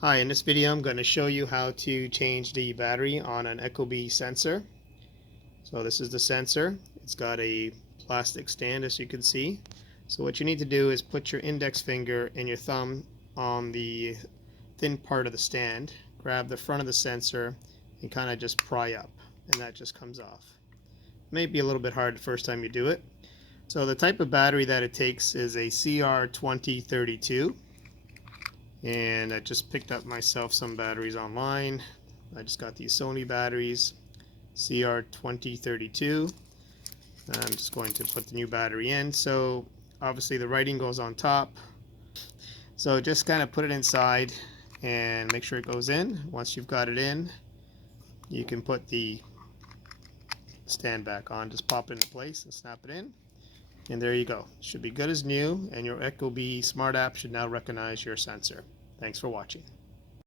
Hi, in this video I'm going to show you how to change the battery on an Ecobee sensor. So this is the sensor. It's got a plastic stand, as you can see. So what you need to do is put your index finger and your thumb on the thin part of the stand, grab the front of the sensor and kind of just pry up, and that just comes off. It may be a little bit hard the first time you do it. So the type of battery that it takes is a CR2032. And I just picked up myself some batteries online. I just got these Sony batteries, CR2032. I'm just going to put the new battery in. So obviously the writing goes on top. So just kind of put it inside and make sure it goes in. Once you've got it in, you can put the stand back on. Just pop it into place and snap it in. And there you go. It should be good as new, and your Ecobee smart app should now recognize your sensor. Thanks for watching.